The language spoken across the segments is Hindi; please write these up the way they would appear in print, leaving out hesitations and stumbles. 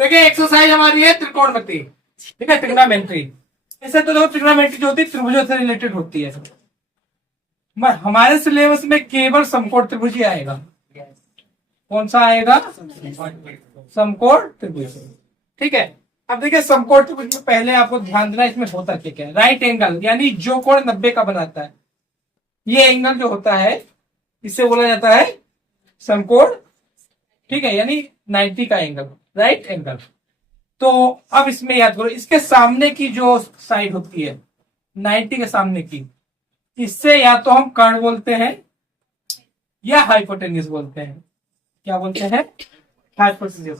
देखिए एक्सरसाइज हमारी है त्रिकोणमिति, ठीक है, ट्रिग्नोमेट्री। इससे तो देखो ट्रिग्नोमेट्री जो होती है त्रिभुजों से रिलेटेड होती है, मगर हमारे सिलेबस में केवल समकोण त्रिभुज ही आएगा। कौन सा आएगा? समकोण त्रिभुज। ठीक है, अब देखिए समकोण त्रिभुज में पहले आपको ध्यान देना इसमें होता क्या क्या है। राइट एंगल यानी जो कोण 90 का बनाता है, ये एंगल जो होता है इसे बोला जाता है समकोण। ठीक है, यानी 90 का एंगल, राइट एंगल। तो अब इसमें याद करो, इसके सामने की जो साइड होती है 90 के सामने की, इससे या तो हम कर्ण बोलते हैं या हाइपोटेन्यूज बोलते हैं। क्या बोलते हैं? हाइपोटेन्यूज।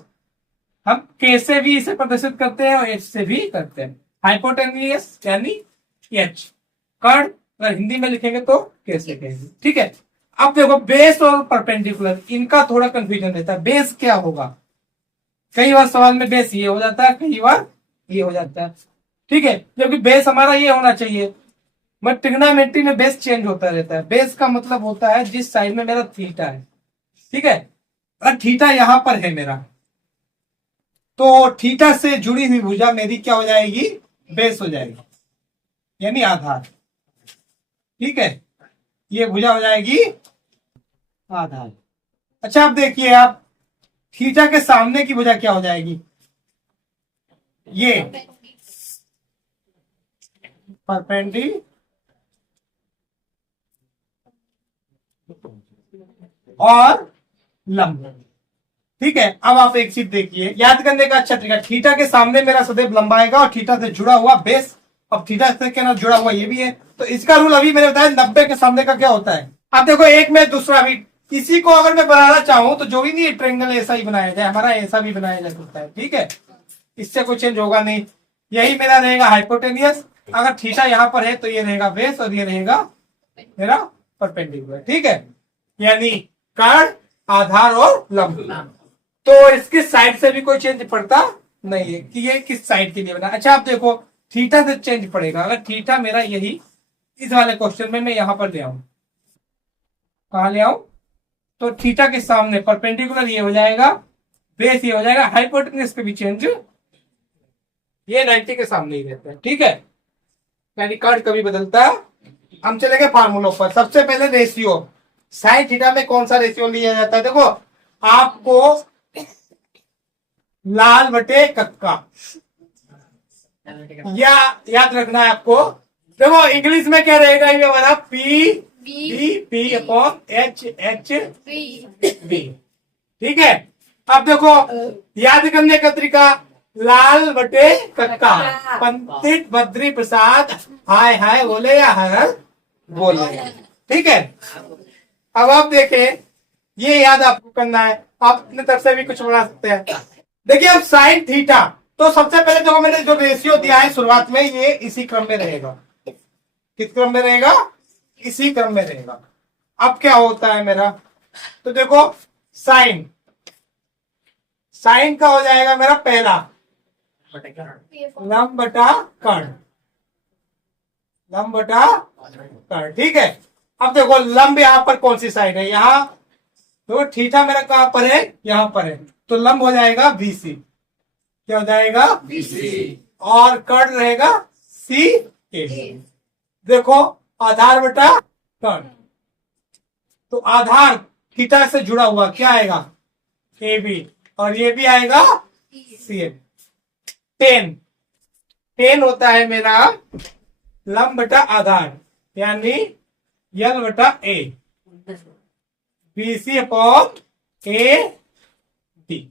हम के से भी इसे प्रदर्शित करते हैं और एच से भी करते हैं। हाइपोटेन्यूज यानी एच, कर्ण अगर हिंदी में लिखेंगे तो कैसे कहेंगे। ठीक है, अब देखो बेस और परपेंडिकुलर, इनका थोड़ा कंफ्यूजन रहता है। बेस क्या होगा? कई बार सवाल में बेस ये हो जाता है, कई बार ये हो जाता है। ठीक है, जबकि बेस हमारा ये होना चाहिए, बट ट्रिग्नोमेट्री में बेस चेंज होता रहता है। बेस का मतलब होता है जिस साइड में मेरा थीटा है। ठीक है, अगर थीटा यहां पर है मेरा, तो थीटा से जुड़ी हुई भुजा मेरी क्या हो जाएगी? बेस हो जाएगी, यानी आधार। ठीक है, ये भुजा हो जाएगी आधार। अच्छा, अब देखिए आप, थीटा के सामने की भुजा क्या हो जाएगी? ये परपेंडिकुलर और लंब। ठीक है, अब आप एक चीज देखिए, याद करने का अच्छा तरीका, थीटा के सामने मेरा सदैव लंबा आएगा और थीटा से जुड़ा हुआ बेस। अब थीटा से क्या ना जुड़ा हुआ ये भी है, तो इसका रूल अभी मैंने बताया 90 के सामने का क्या होता है। अब देखो एक में दूसरा भी, इसी को अगर मैं बनाना चाहूं तो जो भी नहीं ट्रायंगल ऐसा ही बनाया जाए, हमारा ऐसा भी बनाया जा सकता है। ठीक है, इससे कोई चेंज होगा नहीं, यही मेरा रहेगा हाइपोटेनियस। अगर थीटा यहां पर है तो ये रहेगा बेस और ये रहेगा मेरा परपेंडिकुलर। ठीक है, यानी कर्ण, आधार और लंब। तो इसकी साइड से भी कोई चेंज पड़ता नहीं है कि ये किस साइड के लिए बना। अच्छा, आप देखो थीटा से चेंज पड़ेगा। अगर थीटा मेरा यही, इस वाले क्वेश्चन में मैं यहां पर ले आऊं, कहां ले आऊं? तो थीटा के सामने परपेंडिकुलर ये हो जाएगा, बेस ये हो जाएगा, हाइपोटेन्यूज पे भी चेंज ये 90 के सामने ही रहता है। ठीक है, यानी कर्ण कभी बदलता। हम चलेंगे फार्मूलों पर। सबसे पहले रेशियो, साइन थीटा में कौन सा रेशियो लिया जाता है? देखो आपको लाल बटे कक्का या याद रखना है आपको। देखो इंग्लिश में क्या रहेगा, ये वाला P B P upon H H B. ठीक है, अब देखो याद करने का तरीका, लाल बटे कक्का, पंडित बद्री प्रसाद हाय हाय बोले या हर बोले। ठीक है, अब आप देखें, ये याद आपको करना है, आप अपने तरफ से भी कुछ बना सकते हैं। देखिए अब साइन थीटा, तो सबसे पहले देखो मैंने जो रेशियो दिया है शुरुआत में, ये इसी क्रम में रहेगा। किस क्रम में रहेगा? इसी क्रम में रहेगा। अब क्या होता है मेरा, तो देखो साइन, साइन का हो जाएगा मेरा पहला लंब बटा कर्ण, लंब बटा कर्ण। ठीक है, अब देखो लंब यहां पर कौन सी साइड है? यहां, तो थीटा मेरा कहां पर है? यहां पर है, तो लंब हो जाएगा बीसी। क्या हो जाएगा? बीसी। और कर्ण रहेगा सी ए। देखो आधार बटा कर्ण, तो आधार थीटा से जुड़ा हुआ क्या आएगा? ए बी, और ये भी आएगा सी ए। टेन, टेन होता है मेरा लंब बटा आधार, यानी यल बटा A, BC upon A B,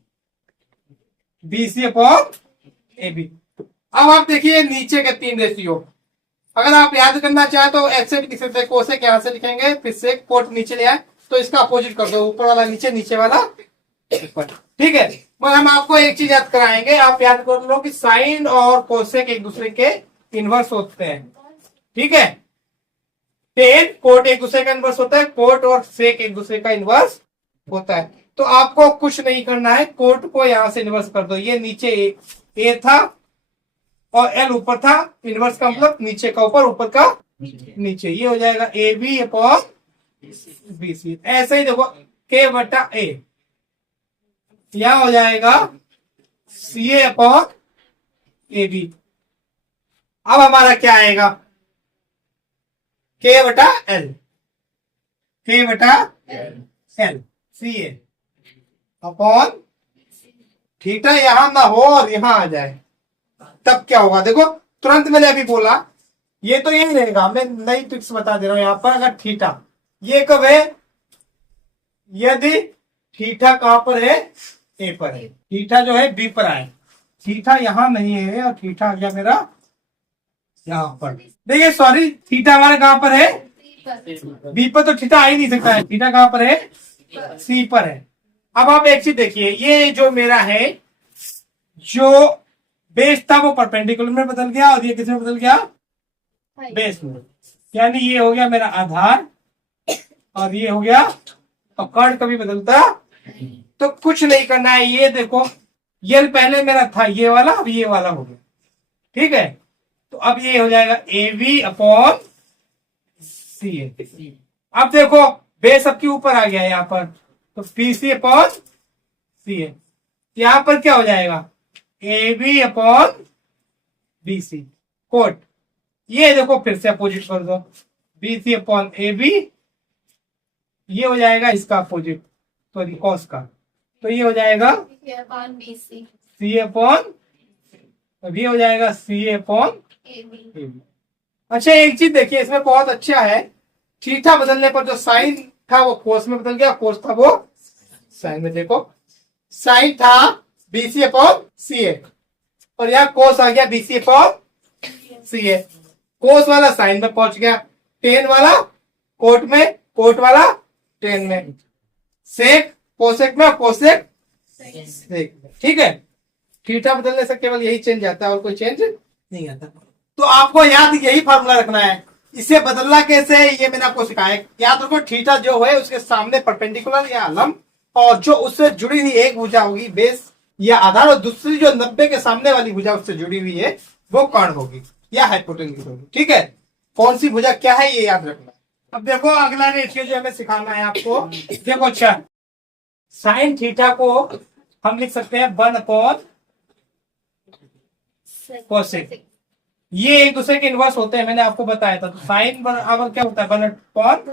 BC upon A B. अब आप देखिए नीचे के तीन रेशियो, अगर आप याद करना चाहें तो ऐसे भी लिख सकते हैं, कोसेक यहां से लिखेंगे, फिर सेक कोट नीचे ले आए तो इसका अपोजिट कर दो, ऊपर वाला नीचे, नीचे वाला ऊपर। ठीक है, मगर हम आपको एक चीज याद कराएंगे, आप याद कर लो कि साइन और कोसेक एक दूसरे के इनवर्स होते हैं। ठीक है, टेन कोट एक दूसरे का इनवर्स होता है, कोट और सेक एक दूसरे का इनवर्स होता है। तो आपको कुछ नहीं करना है, कोट को यहां से इनवर्स कर दो, ये नीचे ए था और एल ऊपर था, इनवर्स का मतलब नीचे का ऊपर, ऊपर का नीचे, ये हो जाएगा A B upon B C. ऐसे ही देखो के बटा ए, यहां हो जाएगा सी ए अपॉन ए बी। अब हमारा क्या आएगा, के बटा एल, के बटा एल, सी ए अपॉन थीटा यहां ना हो और यहां आ जाए, तब क्या होगा देखो, तुरंत मैंने अभी बोला ये तो यही रहेगा। मैं नई ट्रिक्स बता दे रहा हूं यहां पर। अगर थीटा ये कब है, यदि थीटा कहां पर है, ए पर है, थीटा जो है बी पर आए, थीटा यहां नहीं है और थीटा आ गया मेरा यहां पर। देखिए सॉरी, थीटा हमारे कहां पर है, बी पर, तो थीटा आ ही नहीं सकता है। थीटा कहां पर है, सी पर है। अब आप एक चीज देखिए, ये जो मेरा है, जो बेस था वो परपेंडिकुलर में बदल गया और ये किस में बदल गया, बेस में। यानी ये हो गया मेरा आधार और ये हो गया, और कर्ण कभी बदलता तो कुछ नहीं करना है। ये देखो, ये पहले मेरा था ये वाला, अब ये वाला हो गया, ठीक है। तो अब ये हो जाएगा ए बी अपॉन सी ए। अब देखो बेस सबके ऊपर आ गया यहाँ पर, तो पी सी अपॉन सी ए। यहां पर क्या हो जाएगा, A B upon B C cot. ये देखो फिर से अपोजिट कर दो, B C upon A B, ये हो जाएगा इसका अपोजिट, सॉरी कॉस का, तो ये हो जाएगा सी अपॉन, अब ये हो जाएगा सी अपॉन ए बी। अच्छा एक चीज देखिए, इसमें बहुत अच्छा है, थीटा बदलने पर जो साइन था वो कोस में बदल गया, कोस था वो साइन में। देखो साइन था बीसी अपॉन सी ए और यहाँ कोस आ गया बीसी अपॉन सी ए। कोस वाला साइन में पहुंच गया, टेन वाला कोट में, कोट वाला टेन में, सेक कोसेक में, कोसेक सेक में, ठीक है। थीटा बदलने से केवल यही चेंज आता है और कोई चेंज नहीं आता। तो आपको याद यही फार्मूला रखना है। इसे बदलना कैसे है ये मैंने आपको सिखाया। याद रखो थीटा जो है उसके सामने परपेंडिकुलर या लंब, और जो उससे जुड़ी हुई एक भुजा होगी बेस या आधार, और दूसरी जो 90 के सामने वाली भुजा उससे जुड़ी हुई है वो कर्ण होगी या हाइपोटेन्यूज होगी, ठीक है। कौन सी भुजा क्या है ये याद रखना। अब देखो अगला रेशियो जो हमें सिखाना है आपको, देखो अच्छा, साइन थीटा को हम लिख सकते हैं 1 अपॉन कोसेक। ये एक दूसरे के इनवर्स होते हैं, मैंने आपको बताया था। तो साइन बराबर क्या होता है, 1 अपॉन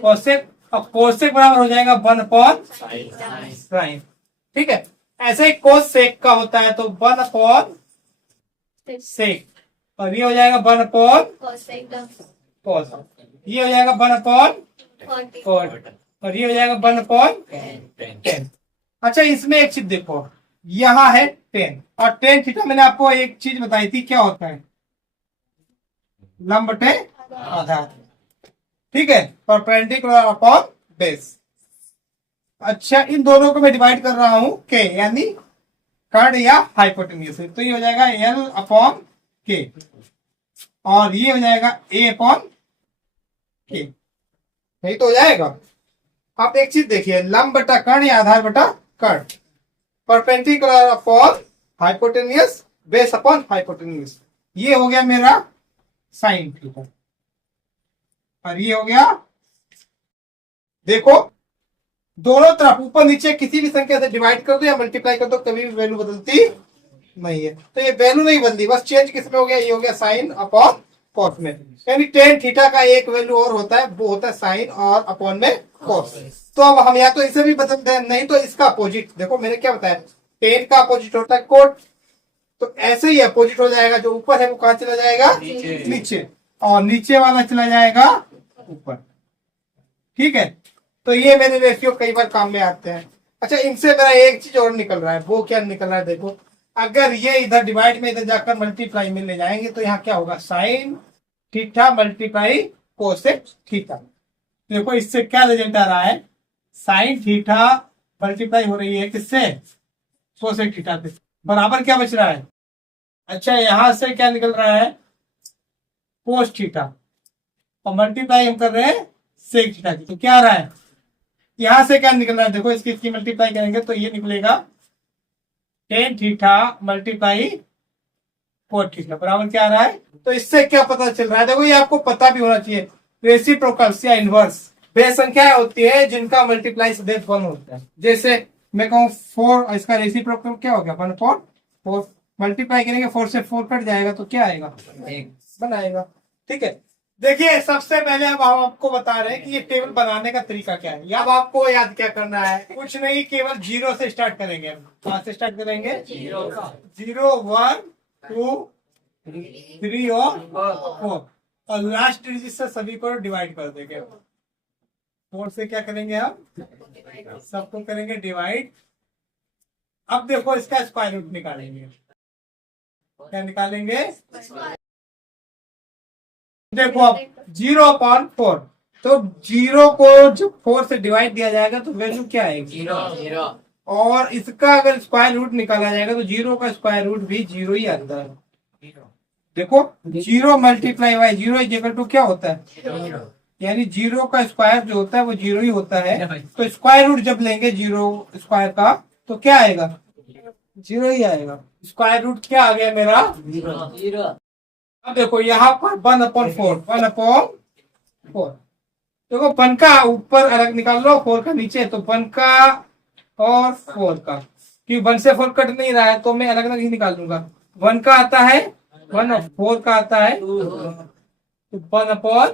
कोसेक, और कोसेक बराबर हो जाएगा 1 अपॉन साइन, ठीक है। ऐसे ही कोस सेक का होता है तो 1 अपॉन सेक, और ये हो जाएगा 1 अपॉन कोस, ये हो जाएगा 1 अपॉन कोट, और ये हो जाएगा 1 अपॉन 10। अच्छा इसमें एक चीज देखो, यहाँ है 10 और 10 थीटा, मैंने आपको एक चीज बताई थी क्या होता है, लंब बटे आधार, ठीक है, परपेंडिकुलर अपॉन बेस। अच्छा इन दोनों को मैं डिवाइड कर रहा हूं के, यानी कर्ण या हाइपोटेन्यूज से, तो ये हो जाएगा एल अपॉन के और ये हो जाएगा ए अपॉन के, यही तो हो जाएगा। आप एक चीज देखिए, लंब बटा कर्ण या आधार बटा कर्ण, perpendicular upon hypotenuse, base upon hypotenuse, ये हो गया मेरा साइन थीटा, और ये हो गया, देखो दोनों तरफ ऊपर नीचे किसी भी संख्या से डिवाइड कर दो या मल्टीप्लाई कर दो, कभी भी वैल्यू बदलती नहीं है। तो ये वैल्यू नहीं बदली, बस चेंज किसमें हो गया, ये हो गया साइन अपॉन कॉस में। यानी टेन थीटा का एक वैल्यू और होता है, वो होता है साइन और अपॉन में कॉस। तो अब हम या तो इसे भी बदलते हैं, नहीं तो इसका अपोजिट। देखो मैंने क्या बताया, टेन का अपोजिट होता है कोट, तो ऐसे ही अपोजिट हो जाएगा, जो ऊपर है वो कहां चला जाएगा, नीचे, और नीचे वाला चला जाएगा ऊपर, ठीक है। तो ये मेरे रेशियो कई बार काम में आते हैं। अच्छा इनसे मेरा एक चीज और निकल रहा है, वो क्या निकल रहा है देखो, अगर ये इधर डिवाइड में इधर जाकर मल्टीप्लाई में ले जाएंगे तो यहाँ क्या होगा, sine theta multiply cosec theta. देखो इससे क्या रिजल्ट आ रहा है, साइन थीटा मल्टीप्लाई हो रही है किससे, कोसेक थीटा से, बराबर क्या बच रहा है। अच्छा यहां से क्या निकल रहा है, कोस थीटा, और मल्टीप्लाई हम कर रहे हैं सेक थीटा की, तो क्या आ रहा है, यहां से क्या निकल रहा है, देखो इसकी मल्टीप्लाई करेंगे तो ये निकलेगा tan theta multiply cot theta बराबर क्या आ रहा है। तो इससे क्या पता चल रहा है, देखो ये आपको पता भी होना चाहिए, रेसिप्रोकल या इनवर्स वे संख्याएं होती है जिनका मल्टीप्लाई सदैव 1 होता है। जैसे मैं कहूँ 4, इसका रेसिप्रोकल क्या हो गया 1/4, 4 मल्टीप्लाई करेंगे, 4 से 4 कट जाएगा तो क्या आएगा, 1 बनाएगा। ठीक है, देखिए सबसे पहले अब हम आपको बता रहे हैं कि ये टेबल बनाने का तरीका क्या है। अब आपको याद क्या करना है, कुछ नहीं, केवल 0 से स्टार्ट करेंगे। हम कहाँ से स्टार्ट करेंगे, 0 1 2 3 और 4, और लास्ट डिजिट से सभी को डिवाइड कर देंगे। 4 से क्या करेंगे, हम सबको करेंगे डिवाइड। अब देखो इसका स्क्वायर रूट निकालेंगे। क्या निकालेंगे, देखो अब 0/4, तो 0 को जब 4 से डिवाइड दिया जाएगा तो वैल्यू क्या आएगी, 0। और इसका अगर स्क्वायर रूट निकाला जाएगा तो 0 का स्क्वायर रूट भी 0 ही आता है। देखो 0 multiply by 0 is equal to क्या होता है, यानी 0 का स्क्वायर जो होता है वो 0 ही होता है। तो स्क्वायर रूट जब लेंगे 0 स्क्वायर का तो क्या आएगा, 0 ही आएगा। स्क्वायर रूट क्या आ गया मेरा, 0। अब देखो यहाँ पर 1/4, 1/4। देखो 1 का ऊपर अलग निकाल लो, 4 का नीचे, तो 1 का और 4 का, क्योंकि 1 से 4 कट नहीं रहा है तो मैं अलग अलग ही निकाल दूंगा। 1 का आता है 1 और 4 का आता है 1/2।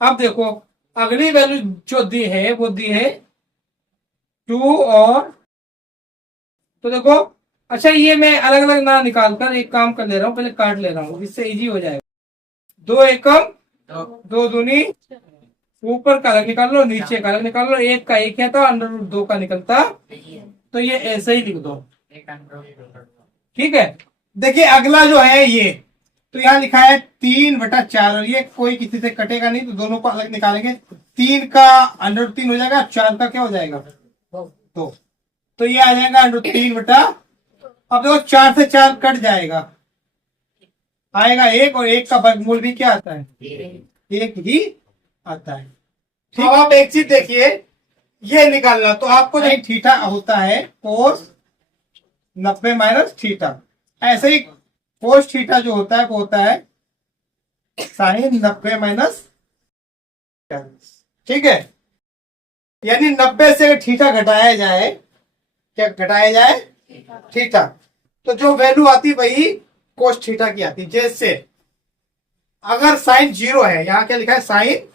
अब देखो अगली वैल्यू जो दी है वो दी है 2 और, तो देखो अच्छा ये मैं अलग अलग ना निकाल कर एक काम कर ले रहा हूँ, पहले काट ले रहा हूँ, इससे इजी हो जाएगा। 2 एकम 2 दूनी, ऊपर का अलग निकाल लो, नीचे का अलग निकाल लो, 1 का 1 है तो √2 का निकलता, तो ये ऐसे ही लिख दो। ठीक है, देखिए अगला जो है ये, तो यहाँ लिखा है 3/4, और ये कोई किसी से कटेगा नहीं तो दोनों को अलग निकालेंगे। 3 का √3 हो जाएगा, 4 का क्या हो जाएगा 2, तो ये आ जाएगा √3। अब देखो 4 से 4 कट जाएगा, आएगा 1, और 1 का वर्गमूल भी क्या आता है, 1 ही आता है। ठीक, अब आप एक चीज देखिए, ये निकालना तो आपको जो थीटा होता है कोस 90 माइनस थीटा, ऐसे ही कोस थीटा जो होता है वो होता है साइन 90 माइनस। ठीक है, यानी 90 से थीटा घटाया जाए, क्या घटाया जाए, थीटा, तो जो वैल्यू आती वही कोस थीटा की आती। जैसे अगर साइन 0 है, यहाँ क्या लिखा है साइन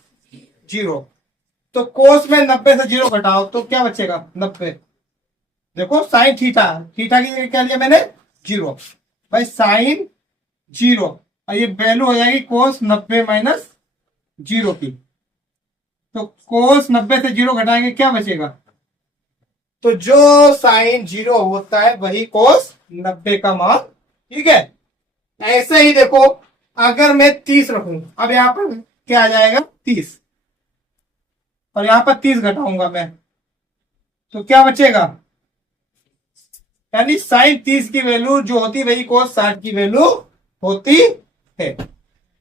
0, तो कोस में 90 से 0 घटाओ तो क्या बचेगा 90। देखो साइन थीटा, थीटा की जगह क्या लिया मैंने 0, भाई साइन 0, और ये वैल्यू हो जाएगी कोस 90 माइनस 0 की। तो कोस 90 से 0 घटाएंगे क्या बचेगा, तो जो साइन 0 होता है वही कोस 90 का मान। ठीक है, ऐसे ही देखो अगर मैं 30 रखूं, अब यहां पर क्या आ जाएगा 30, और यहां पर 30 घटाऊंगा मैं तो क्या बचेगा, यानी साइन 30 की वैल्यू जो होती है वही कोस 60 की वैल्यू होती है।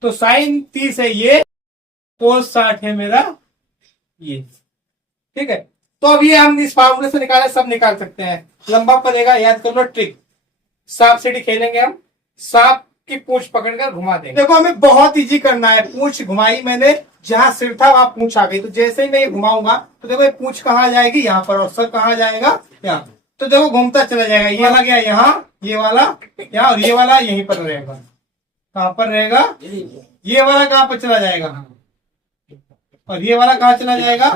तो साइन 30 है ये, कोस 60 है मेरा ये। ठीक है, तो अब ये हम इस फार्मूले से निकाले, सब निकाल सकते हैं, लंबा पड़ेगा, याद कर लो ट्रिक। सांप सीढ़ी खेलेंगे हम, सांप की पूंछ पकड़कर घुमा देंगे। देखो हमें बहुत इजी करना है, पूंछ घुमाई मैंने, जहां सिर था वहां पूंछ आ गई, तो जैसे ही मैं ये घुमाऊंगा तो देखो ये पूंछ कहाँ जाएगी, यहाँ पर, और सर कहाँ जाएगा, यहाँ। तो देखो घूमता चला जाएगा, ये वाला गया यहाँ, ये वाला यहाँ, और ये वाला यहीं पर रहेगा। कहाँ पर रहेगा, ये वाला कहाँ पर चला जाएगा, और ये वाला कहाँ चला जाएगा।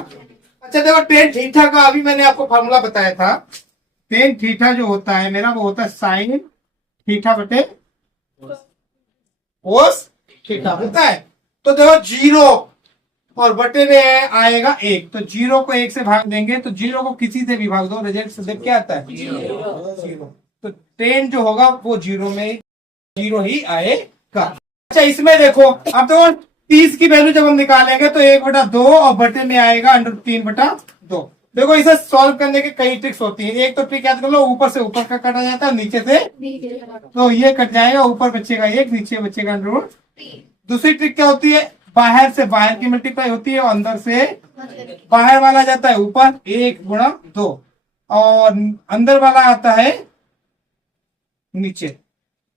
अच्छा देखो टेन थीटा का अभी मैंने आपको फार्मूला बताया था, टेन थीटा जो होता है मेरा वो होता है साइन थीटा बटे कोस थीटा होता है। तो देखो 0 और बटे में आएगा 1, तो 0 को 1 से भाग देंगे, तो 0 को किसी से भी भाग दो, रिजल्ट से क्या आता है 0। तो टेन जो होगा वो 0 में 0 ही आएगा। अच्छा इसमें देखो, अब देखो 30 की वैल्यू जब हम निकालेंगे तो 1/2 और बटे में आएगा √3/2। देखो इसे सॉल्व करने के कई ट्रिक्स होती हैं। एक तो ट्रिक याद कर लो, ऊपर से ऊपर का काटा जाता है, नीचे से, तो ये कट जाएगा, ऊपर बचेगा 1, नीचे बचेगा √3। दूसरी ट्रिक क्या होती है, बाहर से बाहर की मल्टीप्लाई होती है, और अंदर से बाहर वाला जाता है ऊपर, 1/2, और अंदर वाला आता है नीचे।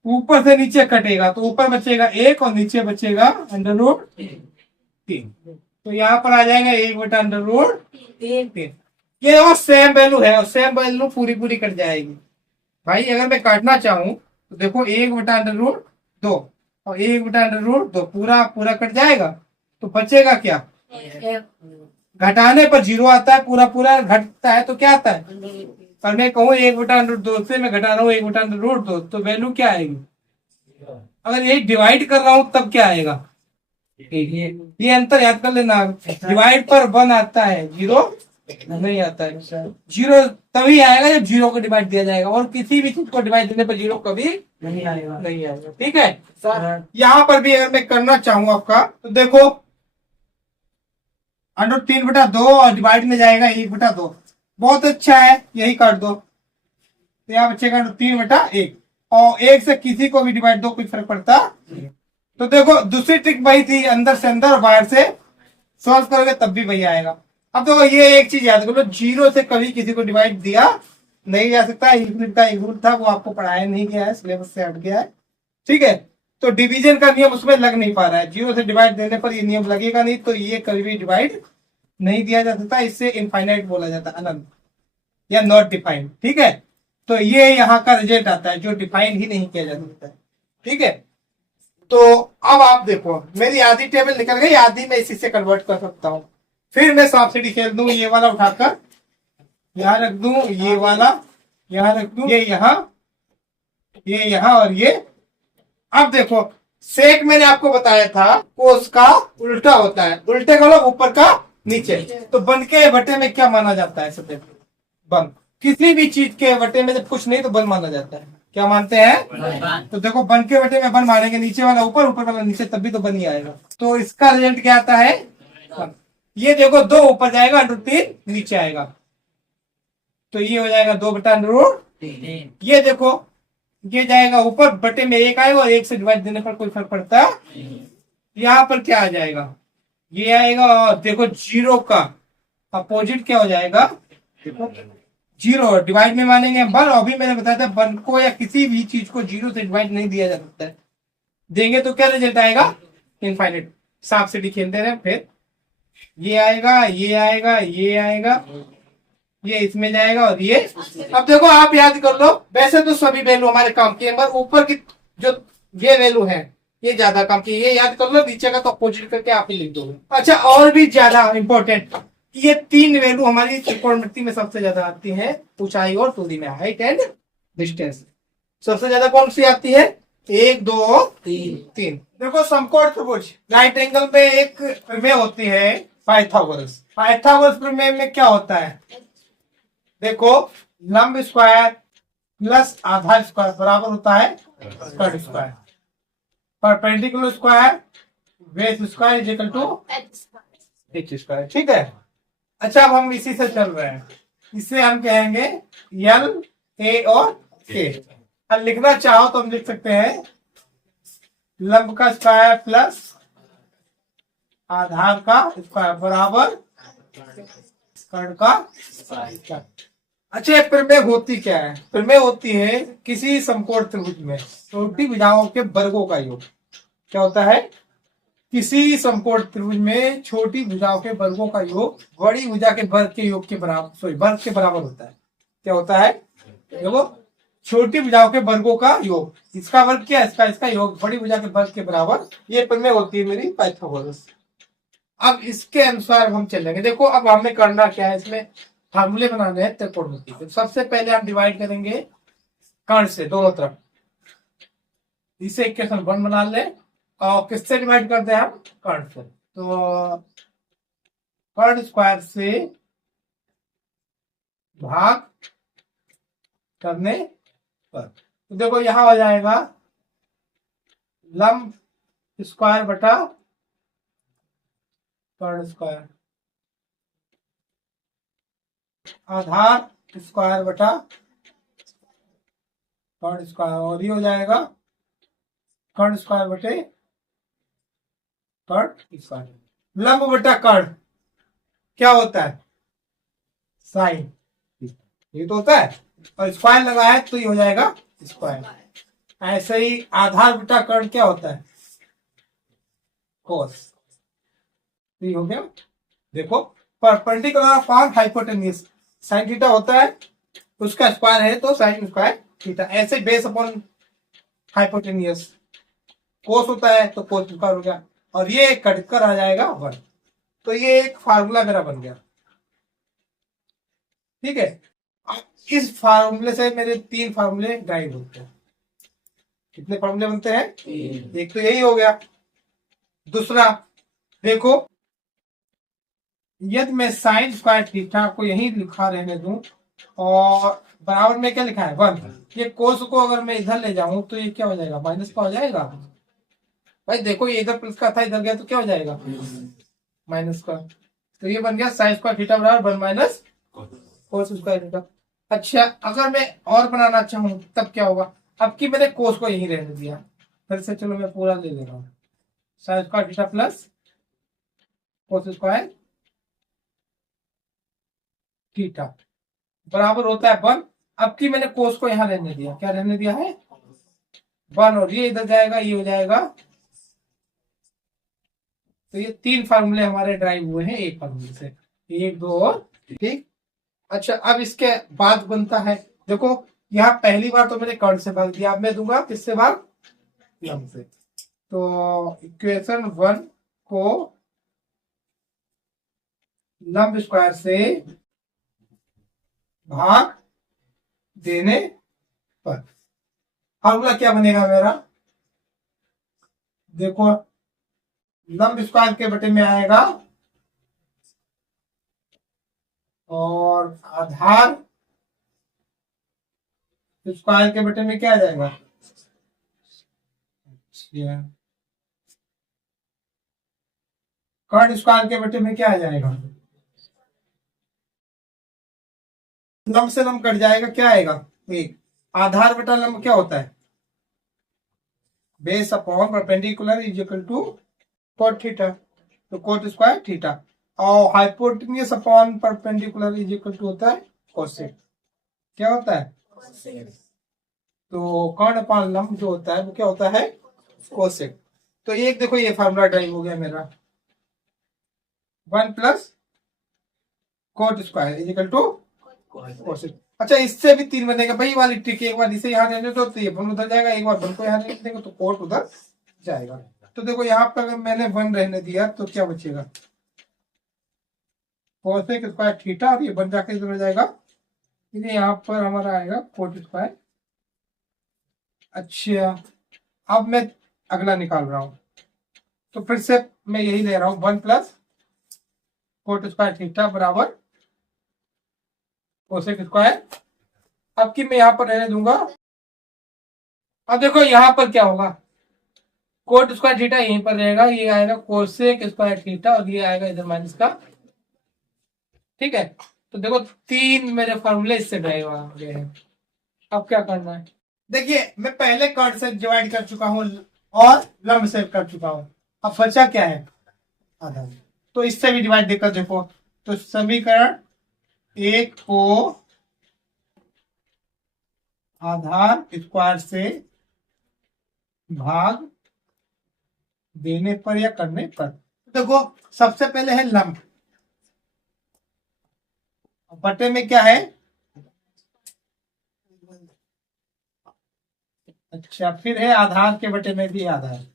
ऊपर से नीचे कटेगा तो ऊपर बचेगा 1 और नीचे बचेगा √3। तो यहाँ पर आ जाएगा 1/√3। ये और सेम वैल्यू है, और सेम वैल्यू पूरी पूरी कट जाएगी। भाई अगर मैं काटना चाहूं तो देखो 1/√2 और 1/√2 पूरा पूरा कट जाएगा, तो बचेगा क्या? घटाने पर जीरो आता है, पूरा पूरा घटता है तो क्या आता है? और मैं कहूँ 1/√2 से मैं घटा रहा हूँ 1/√2, तो वैल्यू क्या आएगी? अगर यही डिवाइड कर रहा हूँ तब क्या आएगा? ये अंतर याद कर लेना। डिवाइड पर 1 आता है, जीरो नहीं आता है। जीरो तभी आएगा जब जीरो को डिवाइड दिया जाएगा, और किसी भी चीज को डिवाइड देने पर जीरो कभी नहीं आएगा, नहीं आएगा। ठीक है सर, यहाँ पर भी अगर मैं करना चाहूँ आपका, तो देखो √3/2 और डिवाइड में जाएगा 1/2। बहुत अच्छा है, यही कर दो, तो यहाँ बचेगा √3/1। और एक से किसी को भी डिवाइड दो, कोई फर्क पड़ता। तो देखो दूसरी ट्रिक वही थी, अंदर से अंदर और बाहर से सॉल्व करोगे तब भी वही आएगा। अब देखो ये एक चीज याद करो, जीरो से कभी किसी को डिवाइड दिया नहीं जा सकता। यूक्लिड का एक रूल था, वो आपको पढ़ाया नहीं गया है, सिलेबस से हट गया है। ठीक है, तो डिवीजन का नियम उसमें लग नहीं पा रहा है। जीरो से डिवाइड देने पर ये नियम लगेगा नहीं, तो ये कभी भी डिवाइड नहीं दिया जा सकता। इससे इनफाइनाइट बोला जाता है, अनंत या नॉट डिफाइंड। ठीक है, तो ये यहाँ का रिजल्ट आता है जो डिफाइन ही नहीं किया जा सकता है। ठीक है, तो अब आप देखो मेरी आधी टेबल निकल गई, आधी मैं इसी से कन्वर्ट कर सकता हूँ। फिर मैं सांप सीढ़ी खेल दूं, ये वाला उठाकर यहाँ रख दूं, ये वाला यहाँ रख दूं, ये यहाँ और ये। अब देखो सेक मैंने आपको बताया था कोस का उल्टा होता है, उल्टे का मतलब ऊपर का नीचे। तो बन के बटे में क्या माना जाता है? सब बन, किसी भी चीज के बटे में जब कुछ नहीं तो बन माना जाता है। क्या मानते हैं? तो देखो बन के बटे में बन मानेंगे, नीचे वाला ऊपर, ऊपर वाला नीचे, तब भी तो बन ही आएगा। तो इसका रिजल्ट क्या आता है? बन। ये देखो 2 ऊपर जाएगा, √3 नीचे आएगा, तो ये हो जाएगा 2/√3। ये देखो ये जाएगा ऊपर, बटे में 1 आएगा, और 1 से डिवाइड देने पर कोई फर्क पड़ता। यहाँ पर क्या आ जाएगा? ये आएगा, और देखो जीरो का अपोजिट क्या हो जाएगा? देखो जीरो डिवाइड में मानेंगे बन। अभी मैंने बताया था बन को या किसी भी चीज को जीरो से डिवाइड नहीं दिया जा सकता है। देंगे तो क्या रिजल्ट आएगा? इनफाइनाइट। सांप सीढ़ी खेलते रहे, फिर ये आएगा, ये आएगा, ये आएगा, ये इसमें जाएगा, और ये। अब देखो आप याद कर लो, वैसे तो सभी वैल्यू हमारे काम की है, मगर ऊपर की जो ये वैल्यू है ये ज्यादा काम की, ये याद कर लो। नीचे का तो अपोजिट करके आप ही लिख दोगे। अच्छा, और भी ज्यादा इंपॉर्टेंट, ये 3 वैल्यू हमारी त्रिकोणमिति में सबसे ज्यादा आती है, ऊंचाई और दूरी में, हाइट एंड डिस्टेंस। सबसे ज्यादा कौन सी आती है? 1, 2, 3। देखो समकोण त्रिभुज राइट एंगल में एक प्रमेय होती है, पाइथागोरस। पाइथागोरस प्रमेय में क्या होता है? देखो लंब स्क्वायर प्लस आधार स्क्वायर बराबर होता है cot square. Perpendicular square base square is equal to H square. ठीक है, अच्छा अब हम इसी से चल रहे हैं, इसे हम कहेंगे L, A और K। अब लिखना चाहो तो हम लिख सकते हैं लंब का स्क्वायर प्लस आधार का स्क्वायर बराबर कर्ण का स्क्वायर। अच्छा, प्रमेय होती क्या है? प्रमेय होती है किसी समकोण त्रिभुज में छोटी भुजाओं के वर्गों का योग। क्या होता है? किसी समकोण त्रिभुज में छोटी भुजाओं के वर्गों का योग बड़ी भुजा के वर्ग के योग के बराबर, सॉरी वर्ग के बराबर होता है। क्या होता है? देखो छोटी भुजाओं के वर्गों का योग, इसका वर्ग क्या है? इसका योग बड़ी भुजा के वर्ग के बराबर। ये प्रमेय होती है मेरी पाइथागोरस। अब इसके अनुसार हम चलेंगे। देखो अब हमें करना क्या है, इसमें फार्मूले बनाने हैं त्रिकोणमिति के। सबसे पहले हम डिवाइड करेंगे कर्ण से दोनों तरफ, इसे इक्वेशन 1 बना ले। और किससे डिवाइड करते हैं हम? कर्ण से। तो कर्ण स्क्वायर से भाग करने पर, तो देखो यहां हो जाएगा लंब स्क्वायर बटा कर्ण स्क्वायर, आधार स्क्वायर बटा कर्ण स्क्वायर, और ये हो जाएगा कर्ण स्क्वायर बटे कर्ण स्क्वायर। लंब बटा कर्ण क्या होता है? साइन। ये तो होता है, और स्क्वायर लगा है तो ये हो जाएगा स्क्वायर। ऐसे ही आधार बटा कर्ण क्या होता है? कोस। ये हो गया। देखो perpendicular of hypotenuse, sine theta होता है, उसका स्क्वायर है तो साइन स्क्वायर थीटा, ऐसे बेस अपॉन हाइपोटेनियस, कोस होता है तो कोस स्क्वायर हो गया, और ये कट कर आ जाएगा 1। तो ये एक फार्मूला मेरा बन गया। ठीक है, अब इस फार्मूले से मेरे 3 फार्मूले ड्राइव होते हैं। कितने फार्मूले बनते हैं? एक तो यही हो गया। दूसरा देखो, यदि मैं साइन स्क्वायर थीटा को यही लिखा रहने दूं और बराबर में क्या लिखा है 1, ये कोस को अगर मैं इधर ले जाऊं तो ये क्या हो जाएगा? माइनस का हो जाएगा। भाई देखो, ये इधर प्लस का था, इधर गया तो क्या हो जाएगा? माइनस का। तो ये बन गया साइन स्क्वायर थीटा बराबर 1 माइनस कोस स्क्वायर थीटा। अच्छा, अगर मैं और बनाना चाहूं तब क्या होगा? अब की मैंने कोस को यही रहने दिया, फिर से चलो मैं पूरा ले ले रहा हूँ। Sine square theta plus cos square theta बराबर होता है 1। अब की मैंने कोस को यहां रहने दिया, क्या रहने दिया है? 1, और ये इधर जाएगा, ये हो जाएगा। तो ये 3 फार्मूले हमारे ड्राइव हुए हैं एक फार्मूले से, 1 2 और। ठीक। अच्छा, अब इसके बाद बनता है, देखो यहाँ पहली बार तो मैंने कर्ण से भाग दिया, अब मैं दूंगा किससे भाग? लंब से। तो इक्वेशन 1 को लंब स्क्वायर से भाग देने पर फार्मूला क्या बनेगा मेरा? देखो, लंब स्क्वायर के बटे में आएगा और आधार स्क्वायर के बटे में क्या आ जाएगा? कर्ण स्क्वायर के बटे में क्या आ जाएगा? लंब से लंब कट जाएगा, क्या आएगा? एक। आधार बटा लंब क्या होता है? Base upon perpendicular is equal to cot theta, तो कोट स्क्वायर थीटा। और hypotenuse upon perpendicular is equal to होता है कोसेक। क्या होता है? तो कर्ण अपॉन लंब जो होता है वो क्या होता है? कोसेक। तो एक देखो, ये फार्मूला ड्राइव हो गया मेरा, 1 plus cot square is equal to cosec. अच्छा, इससे भी 3 बनेगा भाई, वाली ट्रिक। एक बार इसे यहाँ रहने दो तो ये 1 उधर जाएगा, एक बार 1 को यहाँ रहने देगा तो कोट उधर जाएगा। तो देखो, यहाँ पर अगर मैंने 1 रहने दिया तो क्या बचेगा? कोसेक स्क्वायर थीटा, और ये 1 जाकर इधर हो जाएगा, इसलिए यहाँ पर हमारा आएगा कोट स्क्वायर। अच्छा, अब मैं अगला निकाल रहा हूं, तो फिर से मैं यही ले रहा हूं, 1 प्लस कोट स्क्वायर थीटा बराबर कोसेक स्क्वायर। अब की मैं यहां पर रहने दूंगा। अब देखो यहां पर क्या होगा? कोट स्क्वायर थीटा यहीं पर रहेगा, ये आएगा कोसेक स्क्वायर थीटा, और ये आएगा इधर माइनस का। ठीक है, तो देखो 3 मेरे फॉर्मूले इससे ड्राइव आ गए हैं। अब क्या करना है? देखिए, मैं पहले कर्ण से डिवाइड कर चुका हूं और लंब से कर चुका हूं, अब बचा क्या है? आधार। तो इससे भी डिवाइड देकर देखो, तो समीकरण 1 को आधार स्क्वायर से भाग देने पर या करने पर, देखो सबसे पहले है लंब, बटे में क्या है? अच्छा, फिर है आधार के बटे में भी आधार।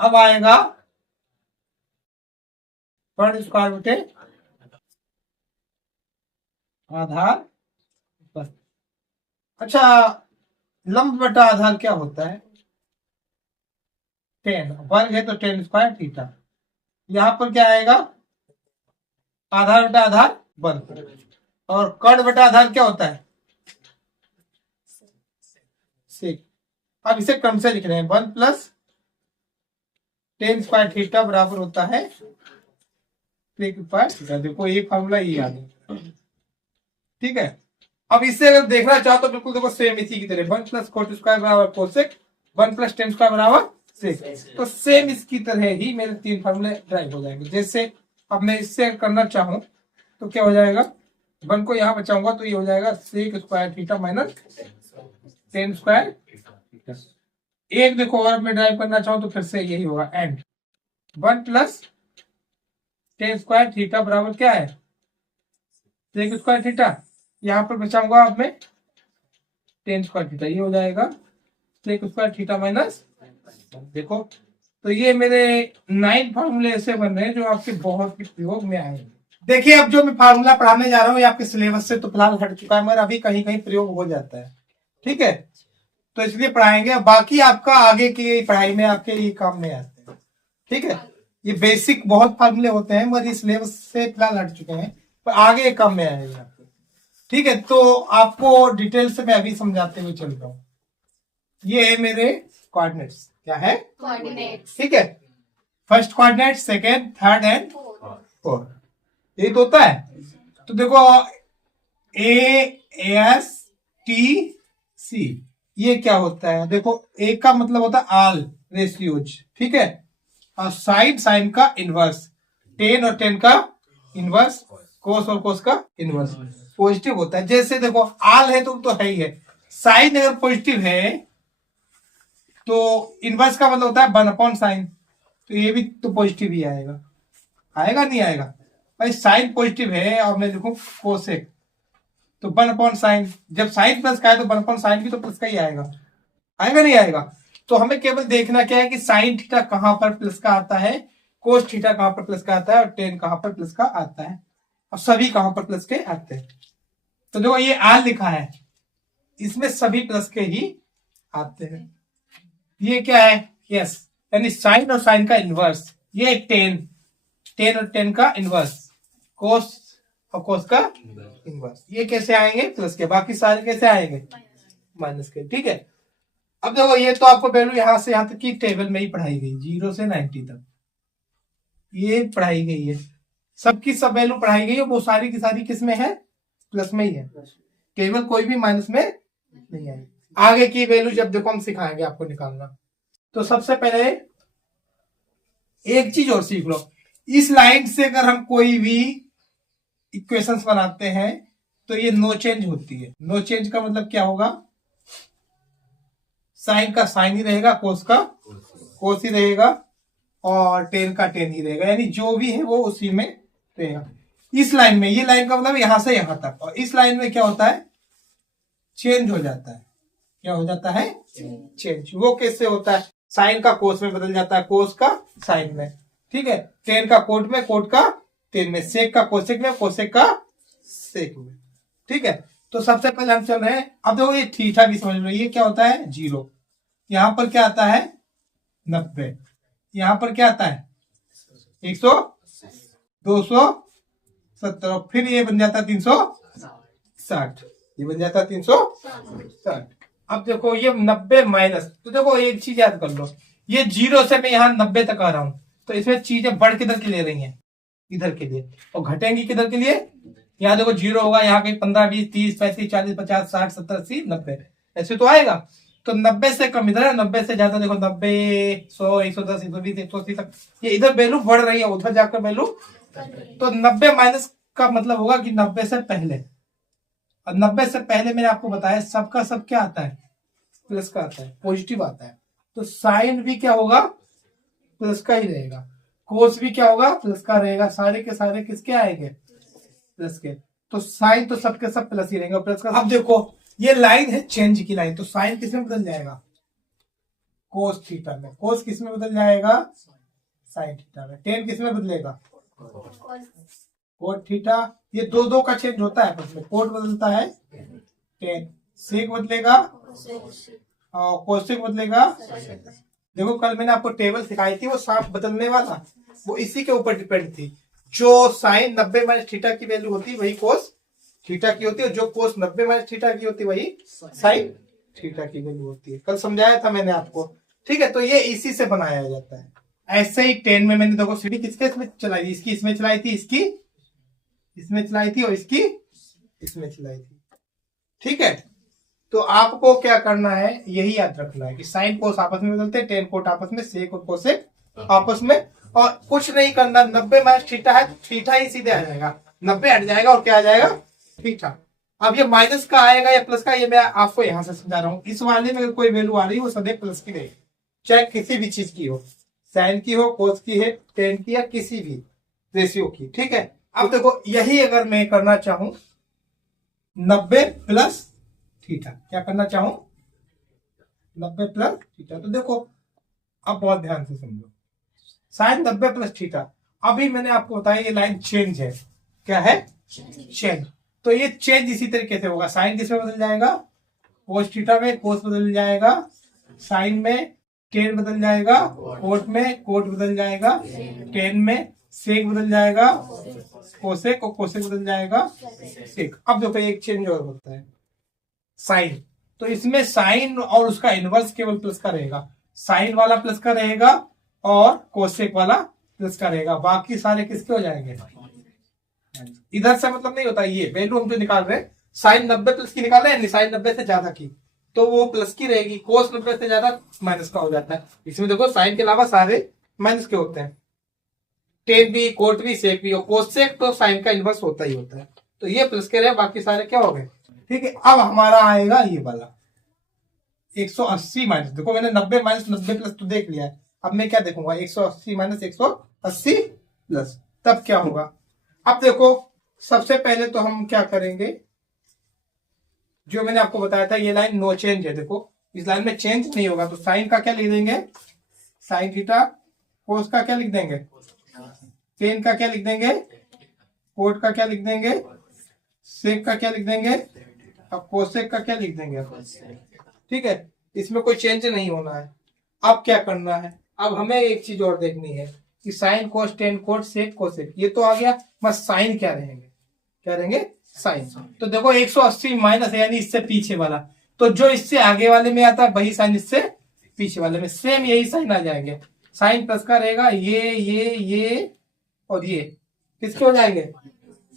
अब आएगा कर्ण स्क्वायर बटे आधार पर। अच्छा, लंब बटा आधार क्या होता है? 10 वर्ग है तो 10 स्क्वायर थीटा। यहां पर क्या आएगा? आधार बटा आधार वर्ग, और कर्ण बटा आधार क्या होता है? सेक। अब इसे क्रम से लिख रहे हैं, 1 प्लस 10 स्क्वायर थीटा बराबर होता है सेक स्क्वायर थीटा। देखो ये फॉर्मूला ये याद है। ठीक है, अब इससे अगर देखना चाहो तो बिल्कुल देखो सेम इसी की तरह, 1 प्लस कोट स्क्वायर बराबर कोसेक, 1 प्लस 10 स्क्वायर बराबर सेक। तो सेम इसकी तरह ही मेरे 3 फॉर्मूले ड्राइव हो जाएंगे। जैसे अब मैं इससे करना चाहूं तो क्या हो जाएगा? 1 को यहां बचाऊंगा तो ये हो जाएगा sec square theta minus 10 square theta. एक देखो, और मैं ड्राइव करना चाहूं तो फिर से यही होगा, एंड 1 प्लस 10 स्क्वायर थीटा बराबर क्या है? सेक स्क्वायर थीटा, यहाँ पर बचाऊंगा अब मैं टेन स्क्वायर थीटा, ये हो जाएगा सेक स्क्वायर थीटा माइनस। देखो तो ये मेरे 9 फार्मूले ऐसे बन रहे हैं जो आपके बहुत ही प्रयोग में आएंगे। देखिए अब जो मैं फार्मूला पढ़ाने जा रहा हूँ ये आपके सिलेबस से तो फिलहाल हट चुका है, मगर अभी कहीं कहीं प्रयोग हो जाता है, ठीक है, तो इसलिए पढ़ाएंगे। बाकी आपका आगे की पढ़ाई में आपके ये काम में आते हैं, ठीक है। ये बेसिक बहुत फार्मूले होते हैं मगर इस सिलेबस से फिलहाल हट चुके हैं, पर आगे काम में आएंगे आपको, ठीक है। तो आपको डिटेल से मैं अभी समझाते हुए चल रहा हूँ। ये है मेरे कोऑर्डिनेट्स, क्या है कोऑर्डिनेट्स, ठीक है। First coordinate, second, third and fourth, यही तो होता है। तो देखो AS TC ये क्या होता है, देखो ए का मतलब होता है आल रेशियोज, ठीक है, और साइन का इनवर्स, टेन और टेन का इनवर्स, कोस और कोस का इनवर्स पॉजिटिव होता है। जैसे देखो आल है तो है ही है, साइन अगर पॉजिटिव है तो इनवर्स का मतलब होता है 1/sin, तो ये भी तो पॉजिटिव ही आएगा, आएगा नहीं आएगा भाई, साइन पॉजिटिव है और मैं लिखूं कोसेक तो 1/sin, जब साइन प्लस का है तो 1/sin भी तो प्लस का ही आएगा, आएगा नहीं आएगा। तो हमें केवल देखना क्या है कि साइन थीटा कहां पर प्लस का आता है, कोस थीटा कहां पर प्लस का आता है और टेन कहां पर प्लस का आता है, और सभी कहां पर प्लस के आते हैं। तो देखो ये आर लिखा है, इसमें सभी प्लस के ही आते हैं। ये क्या है, यस, यानी साइन और साइन का इनवर्स, ये टेन और टेन का इनवर्स, कोस और कोस का इनवर्स, ये कैसे आएंगे प्लस के, बाकी सारे कैसे आएंगे माइनस के, ठीक है। अब देखो ये तो आपको वैल्यू यहां से यहां तक की टेबल में ही पढ़ाई गई, 0 से 90 तक ये पढ़ाई गई है, सबकी सब वैल्यू पढ़ाई गई है, वो सारी की सारी किस में है, प्लस में ही है, टेबल कोई भी माइनस में नहीं आई। आगे की वैल्यू जब देखो हम सिखाएंगे आपको निकालना। तो सबसे पहले एक चीज और सीख लो, इस लाइन से अगर हम कोई भी इक्वेशंस बनाते हैं तो ये नो चेंज होती है। नो चेंज का मतलब क्या होगा, साइन का साइन ही रहेगा, कोस का कोस ही रहेगा और टेन का टेन ही रहेगा, यानी जो भी है वो उसी में रहेगा। इस लाइन में, ये लाइन का मतलब यहां से यहां तक, और इस लाइन में क्या होता है, चेंज हो जाता है, क्या हो जाता है चेंज। वो कैसे होता है, साइन का कोस में बदल जाता है, कोस का साइन में, ठीक है, टेन का कोट में, कोट का टेन में, सेक का कोसेक में, कोसेक का सेक में, ठीक है। तो सबसे पहले हम चल रहे हैं, अब देखो ये थीटा भी समझ लो, ये क्या होता है 0, यहां पर क्या आता है 90, यहां पर क्या आता है 100, 270, और फिर ये बन जाता है 360, ये बन जाता है 360। अब देखो ये 90 माइनस, तो देखो एक चीज याद कर लो, ये 0 से मैं यहाँ 90 तक आ रहा हूं, तो इसमें चीजें बढ़ किधर की ले रही हैं, इधर के लिए, और घटेंगी किधर के लिए, यहाँ देखो 0 होगा, यहाँ कहीं 15 20 30 35 40 50 60 70 80 90 ऐसे तो आएगा। तो 90 से कम इधर है, 90 से ज्यादा देखो 90 100 110 120 180 तक, ये इधर वैल्यू बढ़ रही है, उधर जाकर वैल्यू, तो 90 माइनस का मतलब होगा कि 90 से पहले, और 90 से पहले मैंने आपको बताया सबका सब क्या आता है, प्लस का आता है, पॉजिटिव आता है। तो साइन भी क्या होगा, प्लस का ही रहेगा, कोस भी क्या होगा, प्लस का रहेगा, सारे के सारे किसके आएंगे, प्लस के। तो साइन तो सबके सब प्लस ही रहेंगे, प्लस का। अब देखो ये लाइन है चेंज की लाइन, तो साइन किस में बदल जाएगा, कोस थीटा में, कोस किस में बदल जाएगा, साइन थीटा में, टेन किस में बदलेगा, कोट थीटा, ये दो का चेंज होता है, मतलब कोट बदलता है टेन, सेक बदलेगा और कोसेक बदलेगा। देखो कल मैंने आपको टेबल सिखाई थी, वो साफ बदलने वाला, वो इसी के ऊपर डिपेंड थी, जो साइन 90 माइनस थीटा की वैल्यू होती वही कोस थीटा की होती है, और जो कोस 90 माइनस थीटा की होती वही साइन थीटा की वैल्यू होती है, कल समझाया था मैंने आपको, ठीक है। तो ये इसी से बनाया जाता है। ऐसे ही 10 में मैंने देखो सीढ़ी किसके इसमें चलाई थी, इसकी इसमें चलाई थी, इसकी इसमें चलाई थी और इसकी इसमें चलाई थी, ठीक है। तो आपको क्या करना है, यही याद रखना है कि साइन कोस आपस में बदलते हैं, टेन कोट आपस में, सेक और कोसेक आपस में, और कुछ नहीं करना। 90 माइनस थीटा है, थीटा ही सीधे आ जाएगा, 90 हट जाएगा और क्या आ जाएगा थीटा। अब ये माइनस का आएगा या प्लस का, ये मैं आपको यहां से समझा रहा हूँ। इस वाले में अगर कोई वैल्यू आ रही है वो सदैव प्लस की रहेगी, चाहे किसी भी चीज की हो, साइन की हो, कोस की है, टेन की, या किसी भी रेशियो की, ठीक है। अब देखो यही अगर मैं करना चाहूं 90 प्लस थीटा, क्या करना चाहूं 90 प्लस थीटा, तो देखो अब बहुत ध्यान से समझो, साइन 90 प्लस थीटा, अभी मैंने आपको बताया ये लाइन चेंज है, क्या है चेंज। तो ये चेंज इसी तरीके से होगा, साइन किसमें बदल जाएगा कोस थीटा में, कोस बदल जाएगा साइन में, टेन बदल जाएगा कोट में, कोट बदल जाएगा टेन में, सेक बदल जाएगा कोसेक, और कोसेक बदल जाएगा सेक। अब देखो एक चेंज और होता है साइन, तो इसमें साइन और उसका इनवर्स केवल प्लस का रहेगा, साइन वाला प्लस का रहेगा और कोसेक वाला प्लस का रहेगा, बाकी सारे किसके हो जाएंगे, इधर से मतलब नहीं होता, ये वैल्यू हम जो निकाल रहे हैं साइन 90 प्लस की निकाल रहे हैं, साइन 90 से ज्यादा की तो वो प्लस की रहेगी, कोस 90 से ज्यादा माइनस का हो जाता है। इसमें देखो साइन के अलावा सारे माइनस के होते हैं, टेन भी, कोट भी, सेक भी, और कोसेक तो साइन का इनवर्स होता ही होता है, तो ये प्लस के रहे, बाकी सारे क्या हो गए, ठीक है। अब हमारा आएगा ये वाला 180 माइनस, देखो मैंने 90 माइनस 90 प्लस तो देख लिया है, अब मैं क्या देखूंगा 180 माइनस 180 प्लस, तब क्या होगा। अब देखो सबसे पहले तो हम क्या करेंगे, जो मैंने आपको बताया था ये लाइन नो चेंज है, देखो इस लाइन में चेंज नहीं होगा, तो साइन का क्या लिख देंगे साइन थीटा, कोस का क्या लिख देंगे टेन का क्या लिख देंगे, कोट का क्या लिख देंगे, सेक का क्या लिख देंगे, अब कोसेक का क्या लिख देंगे, ठीक है। इसमें कोई चेंज नहीं होना है। अब क्या करना है, अब हमें एक चीज और देखनी है कि sine cos tan cot sec cosec, ये तो आ गया, बस साइन क्या रहेंगे, क्या रहेंगे साइन। तो देखो 180 माइनस यानी इससे पीछे वाला, तो जो इससे आगे वाले में आता है वही साइन इससे पीछे वाले में, सेम यही साइन आ जाएंगे, साइन प्लस का रहेगा, ये और ये किसके हो जाएंगे,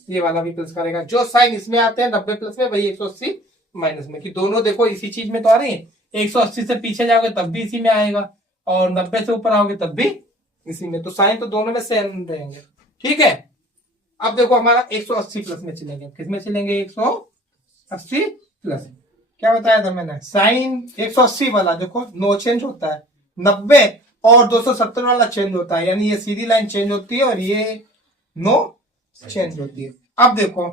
ये वाला भी प्लस का रहेगा, जो साइन इसमें आते हैं 90 प्लस में वही 180 माइनस में, कि दोनों देखो इसी चीज में तो आ रही है, 180 से पीछे जाओगे तब भी इसी में आएगा, और 90 से ऊपर आओगे तब भी इसी में, तो साइन तो दोनों में सेम रहेंगे, ठीक है। अब देखो हमारा 180 प्लस में चलेंगे, किसमें चलेंगे 180 प्लस, क्या बताया था मैंने साइन 180 वाला देखो नो चेंज होता है, 90 और 270 वाला चेंज होता है, यानी ये सीधी लाइन चेंज होती है और ये नो चेंज होती है। अब देखो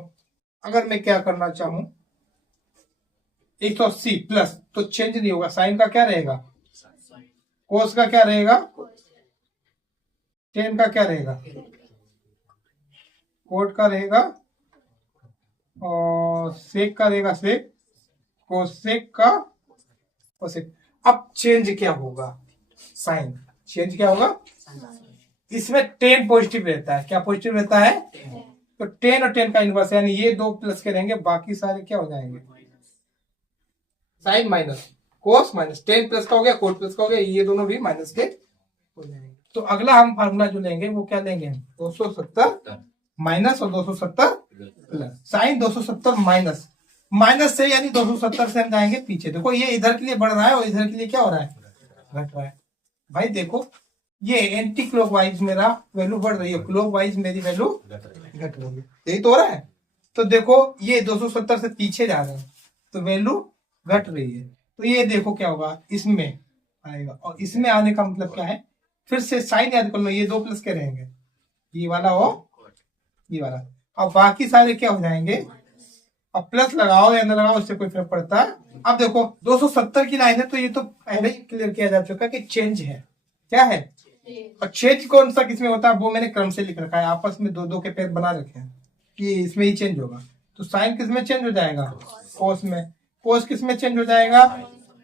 अगर मैं क्या करना चाहूं 180 प्लस, तो चेंज नहीं होगा, साइन का क्या रहेगा कोस का क्या रहेगा, टेन का क्या रहेगा, कोट का रहेगा, और सेक का रहेगा सेक, कोसेक का कोसेक। अब चेंज क्या होगा, साइन चेंज क्या होगा, इसमें टेन पॉजिटिव रहता है, क्या पॉजिटिव रहता है, तो टेन और टेन का इनवर्स, यानी ये दो प्लस के रहेंगे, बाकी सारे क्या हो जाएंगे sine minus cos minus, tan plus का हो गया कोट प्लस का हो गया, ये दोनों भी माइनस के हो जाएंगे। तो अगला हम फार्मूला जो लेंगे वो क्या लेंगे 270 माइनस और 270 प्लस, साइन 270 माइनस, माइनस से यानी 270 से हम जाएंगे पीछे, देखो ये इधर के लिए बढ़ रहा है और इधर के लिए क्या हो रहा है घट रहा है, भाई देखो ये एंटी क्लॉकवाइज मेरा वैल्यू बढ़ रही है, क्लॉकवाइज मेरी वैल्यू घट रही है, यही तो हो रहा है। तो देखो ये 270 से पीछे जा रहे हैं तो वैल्यू घट रही है, तो ये देखो क्या होगा इसमें आएगा, और इसमें आने का मतलब क्या है, फिर से साइन याद कर लो, ये दो प्लस के रहेंगे, ये वाला और ये वाला, अब बाकी सारे क्या हो जाएंगे, अब प्लस लगाओ या न लगाओ उससे कोई फर्क पड़ता है। अब देखो 270 की लाइन है तो ये तो पहले ही क्लियर किया जा चुका है कि चेंज है, क्या है, और चेंज कौन सा किसमें होता है वो मैंने क्रम से लिख रखा है, आपस में दो दो के पेयर बना रखे हैं कि इसमें ही चेंज होगा, तो साइन किसमें चेंज हो जाएगा कोस में, कोस किसमें चेंज हो जाएगा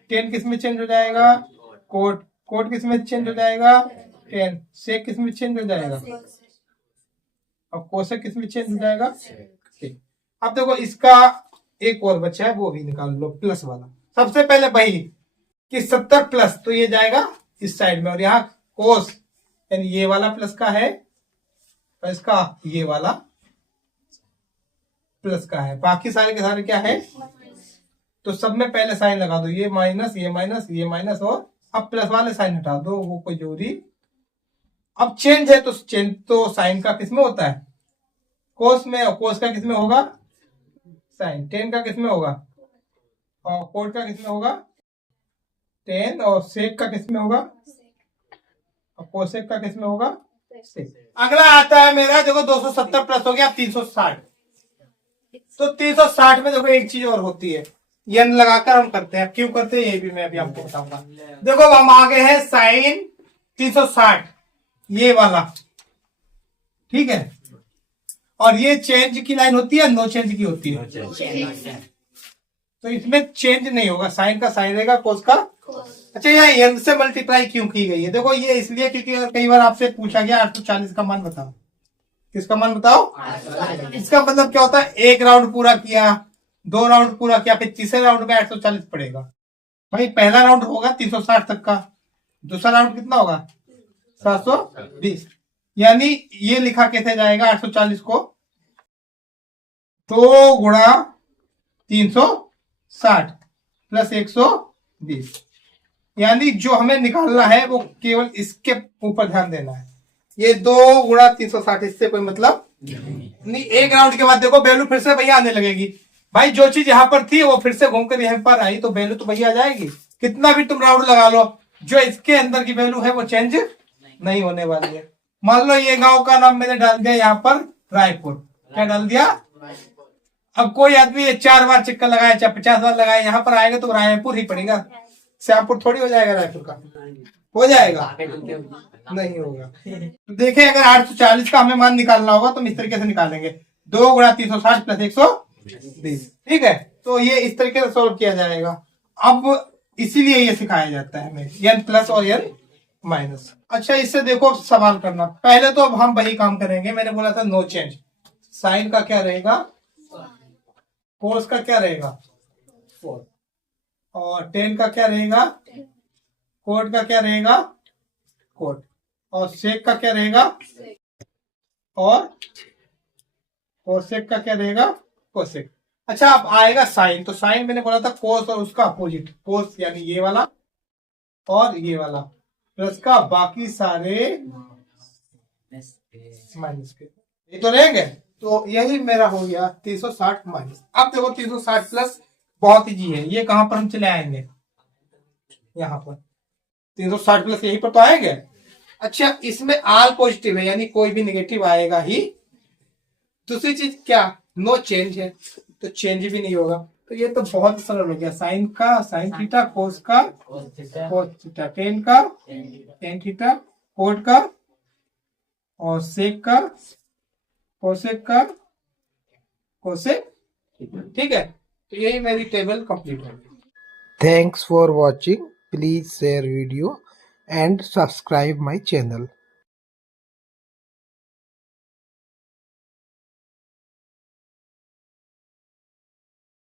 टेन किसमें चेंज हो जाएगा कोट, कोट किसमें चेंज हो जाएगा टेन, सेक किसमें चेंज हो जाएगा और कोसेक किसमें चेंज हो जाएगा। अब देखो इसका एक और बचा है वो भी निकाल लो, प्लस वाला, सबसे पहले भाई कि 70 प्लस तो ये जाएगा इस साइड में, और यहाँ कोस यानी ये वाला प्लस का है और इसका ये वाला प्लस का है, बाकी सारे के सारे क्या है, तो सब में पहले साइन लगा दो, ये माइनस ये माइनस ये माइनस, और अब प्लस वाले साइन हटा दो, वो कोई जरूरी। अब चेंज है तो चेंज तो साइन का किसमें होता है कोस में, और कोस का किसमें होगा साइन, टेन का किसमें होगा और कोट का किसमें होगा टेन, और सेक का किसमें होगा और कोसेक का किसमें होगा अगला आता है मेरा, देखो 270 प्लस हो गया 360। तो 360 में देखो एक चीज और होती है, यन लगाकर हम करते हैं। क्यों करते हैं ये भी मैं अभी आपको बताऊंगा। देखो हम आगे हैं साइन 360, ये वाला, ठीक है। और ये चेंज की लाइन होती है, नो चेंज की होती है। तो इसमें चेंज नहीं होगा, साइन का साइन रहेगा, कोस का। अच्छा, यहाँ एन से मल्टीप्लाई क्यों की गई है? देखो ये इसलिए क्योंकि अगर कई बार आपसे पूछा गया 840 का मान बताओ, किसका मान बताओ, इसका मतलब क्या होता है, एक राउंड पूरा किया, 2 राउंड पूरा किया, फिर तीसरे राउंड में 840 पड़ेगा। भाई पहला राउंड होगा 360 तक का, दूसरा राउंड कितना होगा 720। यानी ये लिखा कैसे जाएगा 840 को, 2 गुणा 360 प्लस 120। यानी जो हमें निकालना है वो केवल इसके ऊपर ध्यान देना है। ये 2 गुणा 360, इससे कोई मतलब नहीं। एक राउंड के बाद देखो वैल्यू फिर से भैया आने लगेगी। भाई जो चीज यहाँ पर थी वो फिर से घूमकर यहाँ पर आई, तो वैल्यू तो भैया आ जाएगी। कितना भी तुम राउंड लगा लो, जो इसके अंदर की वैल्यू है वो चेंज नहीं होने वाली है। मान लो ये गांव का नाम मैंने डाल दिया यहाँ पर रायपुर, क्या डाल दिया। अब कोई आदमी ये 4 बार चक्कर लगाया, चाहे 50 बार लगाया, यहाँ पर आएगा तो रायपुर ही पड़ेगा, श्यामपुर थोड़ी हो जाएगा रायपुर का, हो जाएगा नहीं होगा। देखें अगर 840 का हमें मान निकालना होगा तो हम इस तरीके से निकालेंगे, 2 गुणा 360 प्लस 120, ठीक है। तो ये इस तरीके से सोल्व किया जाएगा। अब इसीलिए ये सिखाया जाता है हमें, n प्लस और n माइनस। अच्छा इससे देखो सवाल करना, पहले तो अब हम वही काम करेंगे, मैंने बोला था नो चेंज। साइन का क्या रहेगा, कोस का क्या रहेगा 4, और टेन का क्या रहेगा, कोट का क्या रहेगा कोट, और सेक का क्या रहेगा, और कोसेक का क्या रहेगा कोसेक। अच्छा अब आएगा साइन, तो साइन मैंने बोला था कोस और उसका अपोजिट, कोस यानी ये वाला और ये वाला, प्लस का बाकी सारे माइनस के, ये तो रहेंगे। तो यही मेरा हो गया 360 माइनस। अब देखो 360 प्लस बहुत इजी है, ये कहां पर हम चले आएंगे, यहाँ पर 360 प्लस यहीं पर तो आएंगे। अच्छा इसमें आल पॉजिटिव है, यानी कोई भी नेगेटिव आएगा ही। दूसरी चीज क्या, नो चेंज है, तो चेंज भी नहीं होगा। तो ये तो बहुत सरल हो गया, साइन का साइन थीटा, कोस का कोस थीटा, टेन का टेन थीटा, कोट का और सेक का कोसेक का कोसेक, ठीक है। तो यही मेरी टेबल कंप्लीट होगी। Thanks for watching. Please share video and subscribe my channel.